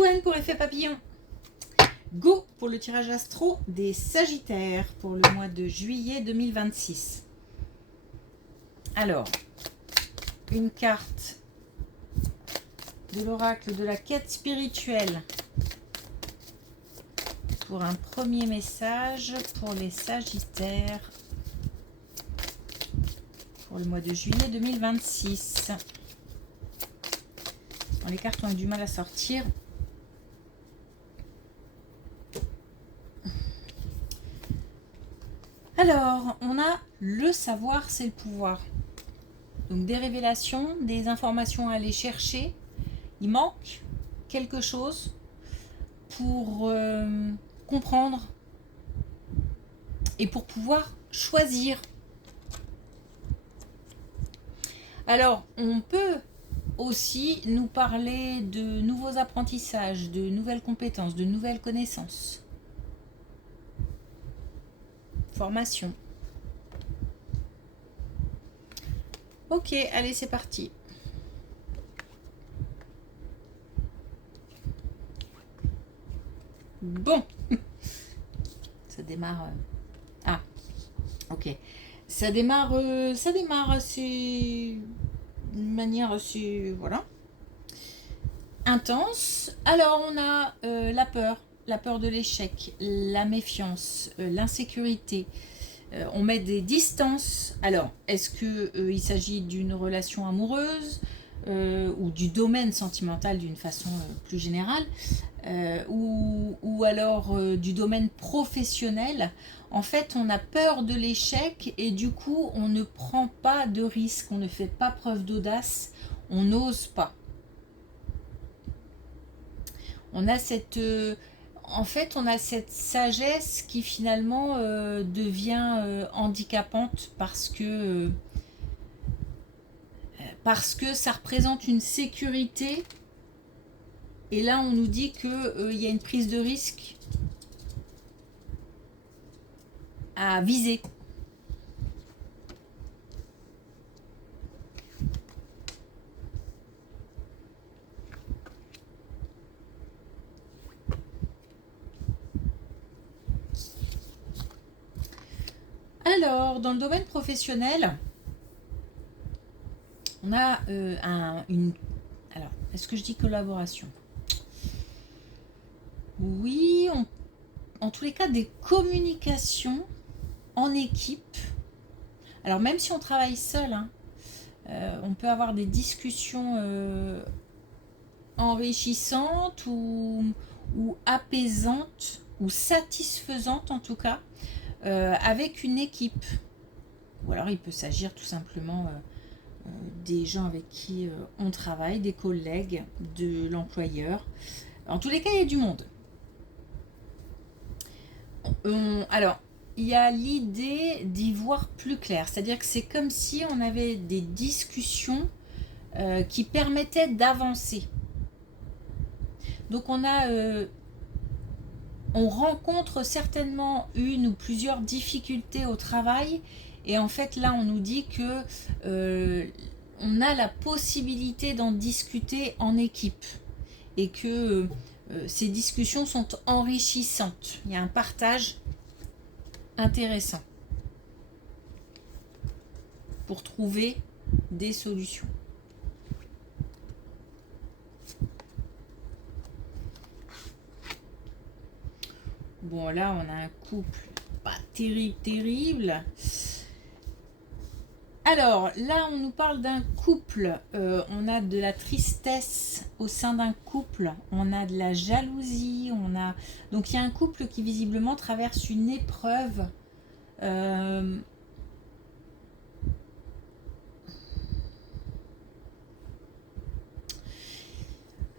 Gwen pour l'effet papillon. Go pour le tirage astro des Sagittaires pour le mois de juillet 2026. Alors, une carte de l'oracle de la quête spirituelle pour un premier message pour les Sagittaires pour le mois de juillet 2026. Bon, les cartes ont eu du mal à sortir. Alors, on a le savoir, c'est le pouvoir. Donc des révélations, des informations à aller chercher. Il manque quelque chose pour comprendre et pour pouvoir choisir. Alors, on peut aussi nous parler de nouveaux apprentissages, de nouvelles compétences, de nouvelles connaissances. Formation. Ok, allez, c'est parti. Bon. Ça démarre... Ah, ok. Ça démarre assez... d'une manière assez... Voilà. Intense. Alors, on a la peur de l'échec, la méfiance, l'insécurité. On met des distances. Alors, est-ce qu'il s'agit d'une relation amoureuse ou du domaine sentimental d'une façon plus générale ou alors du domaine professionnel? En fait, on a peur de l'échec et du coup, on ne prend pas de risque, on ne fait pas preuve d'audace, on n'ose pas. On a cette... en fait, on a cette sagesse qui finalement devient handicapante parce que ça représente une sécurité. Et là, on nous dit qu'il y a une prise de risque à viser. Alors, dans le domaine professionnel, on a une... Alors, est-ce que je dis collaboration? Oui, en tous les cas, des communications en équipe. Alors, même si on travaille seul, hein, on peut avoir des discussions enrichissantes ou apaisantes ou satisfaisantes en tout cas, avec une équipe. Ou alors il peut s'agir tout simplement des gens avec qui on travaille, des collègues, de l'employeur. En tous les cas, il y a du monde. Alors, il y a l'idée d'y voir plus clair. C'est-à-dire que c'est comme si on avait des discussions qui permettaient d'avancer. Donc on rencontre certainement une ou plusieurs difficultés au travail et en fait là on nous dit que on a la possibilité d'en discuter en équipe et que ces discussions sont enrichissantes. Il y a un partage intéressant pour trouver des solutions. Bon, là, on a un couple pas terrible. Alors, là, on nous parle d'un couple. On a de la tristesse au sein d'un couple. On a de la jalousie. Donc, il y a un couple qui, visiblement, traverse une épreuve.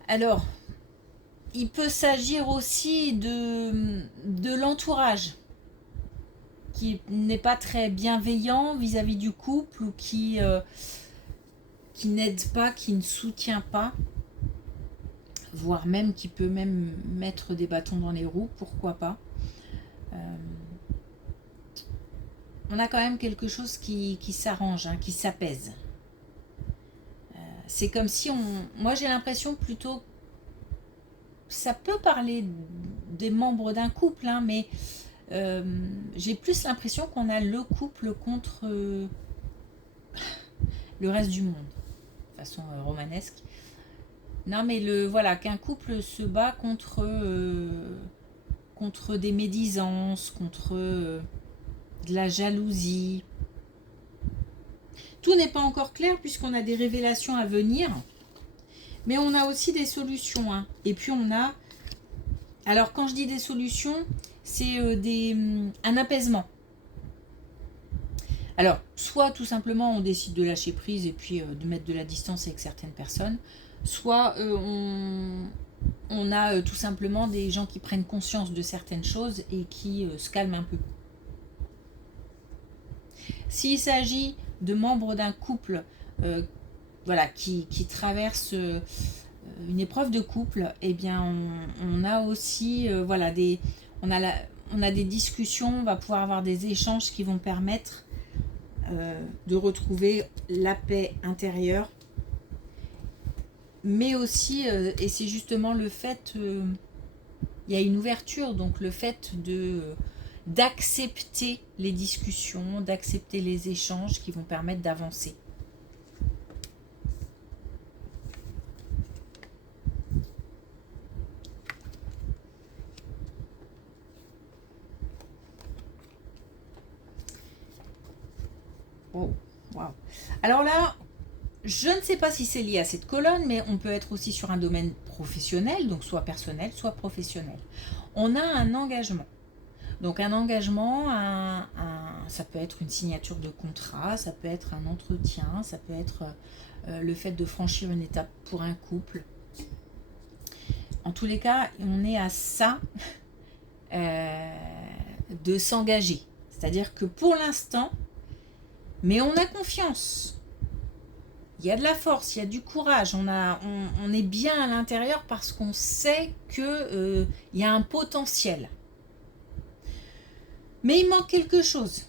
Alors... il peut s'agir aussi de l'entourage qui n'est pas très bienveillant vis-à-vis du couple ou qui n'aide pas, qui ne soutient pas, voire même qui peut même mettre des bâtons dans les roues, pourquoi pas. On a quand même quelque chose qui s'arrange, hein, qui s'apaise. C'est comme si moi j'ai l'impression plutôt ça peut parler des membres d'un couple, hein, mais j'ai plus l'impression qu'on a le couple contre le reste du monde, de façon romanesque. Non, mais voilà, qu'un couple se bat contre des médisances, contre de la jalousie. Tout n'est pas encore clair puisqu'on a des révélations à venir, mais on a aussi des solutions, hein. Et puis on a, alors quand je dis des solutions, c'est un apaisement. Alors, soit tout simplement on décide de lâcher prise et puis de mettre de la distance avec certaines personnes, soit on a tout simplement des gens qui prennent conscience de certaines choses et qui se calment un peu. S'il s'agit de membres d'un couple voilà, qui traverse une épreuve de couple, eh bien on a aussi voilà, on a des discussions, on va pouvoir avoir des échanges qui vont permettre de retrouver la paix intérieure. Mais aussi, et c'est justement le fait, il y a une ouverture, donc le fait d'accepter les discussions, d'accepter les échanges qui vont permettre d'avancer. Oh, wow. Alors là, je ne sais pas si c'est lié à cette colonne, mais on peut être aussi sur un domaine professionnel, donc soit personnel, soit professionnel. On a un engagement. Donc un engagement, ça peut être une signature de contrat, ça peut être un entretien, ça peut être le fait de franchir une étape pour un couple. En tous les cas, on est à ça de s'engager. C'est-à-dire que pour l'instant, mais on a confiance. Il y a de la force, il y a du courage, on est bien à l'intérieur parce qu'on sait qu'il y a un potentiel. Mais il manque quelque chose.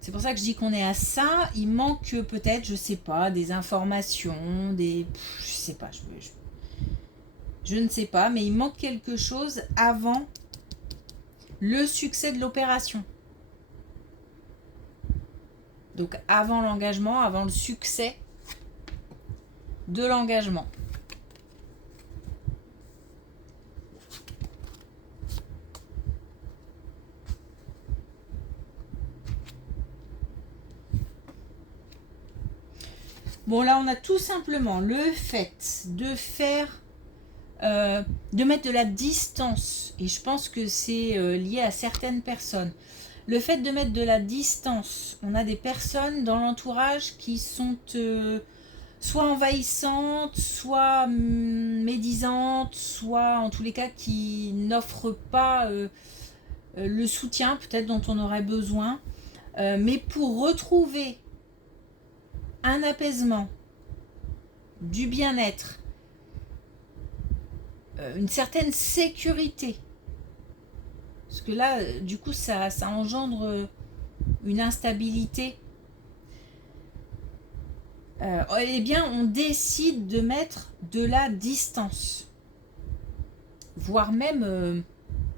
C'est pour ça que je dis qu'on est à ça. Il manque peut-être, je sais pas, des informations, je sais pas, je ne sais pas, mais il manque quelque chose avant le succès de l'opération. Donc avant l'engagement, avant le succès de l'engagement. Bon, là, on a tout simplement le fait de faire, de mettre de la distance. Et je pense que c'est lié à certaines personnes. Le fait de mettre de la distance. On a des personnes dans l'entourage qui sont soit envahissantes, soit médisantes, soit en tous les cas qui n'offrent pas le soutien peut-être dont on aurait besoin. Mais pour retrouver un apaisement, du bien-être, une certaine sécurité. Parce que là, du coup, ça engendre une instabilité. Eh bien, on décide de mettre de la distance. Voire même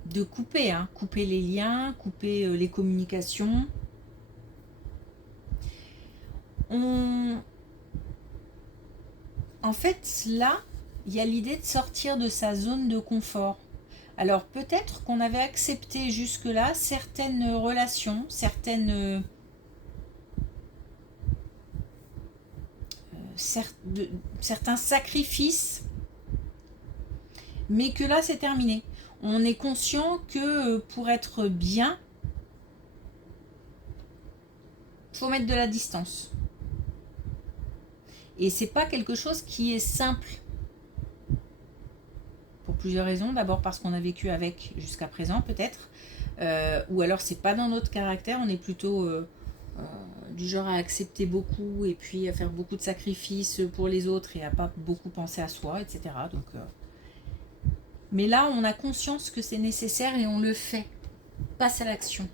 de couper, hein, couper les liens, couper les communications. En fait, là, il y a l'idée de sortir de sa zone de confort. Alors peut-être qu'on avait accepté jusque-là certaines relations, certains sacrifices, mais que là c'est terminé. On est conscient que pour être bien, il faut mettre de la distance. Et c'est pas quelque chose qui est simple. Pour plusieurs raisons. D'abord parce qu'on a vécu avec jusqu'à présent peut-être. Ou alors c'est pas dans notre caractère. On est plutôt du genre à accepter beaucoup et puis à faire beaucoup de sacrifices pour les autres et à pas beaucoup penser à soi, etc. Donc, mais là on a conscience que c'est nécessaire et on le fait. Passe à l'action.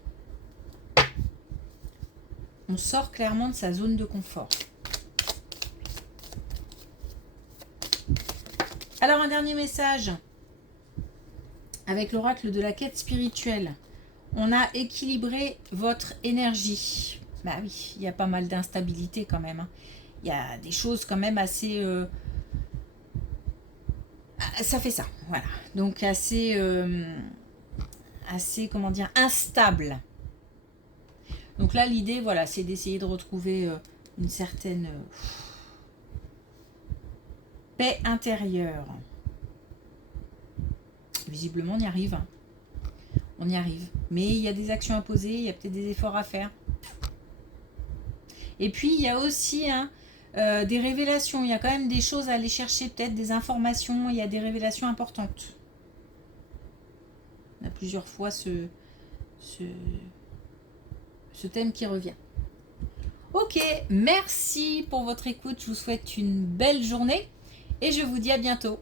On sort clairement de sa zone de confort. Alors un dernier message avec l'oracle de la quête spirituelle. On a équilibré votre énergie. Bah oui, il y a pas mal d'instabilité quand même. Hein. Il y a des choses quand même assez... ça fait ça, voilà. Donc assez, assez, comment dire, instable. Donc là, l'idée, voilà, c'est d'essayer de retrouver une certaine paix intérieure. Visiblement, on y arrive. Hein. On y arrive. Mais il y a des actions à poser, il y a peut-être des efforts à faire. Et puis, il y a aussi des révélations. Il y a quand même des choses à aller chercher, peut-être des informations. Il y a des révélations importantes. On a plusieurs fois ce thème qui revient. Ok, merci pour votre écoute. Je vous souhaite une belle journée et je vous dis à bientôt.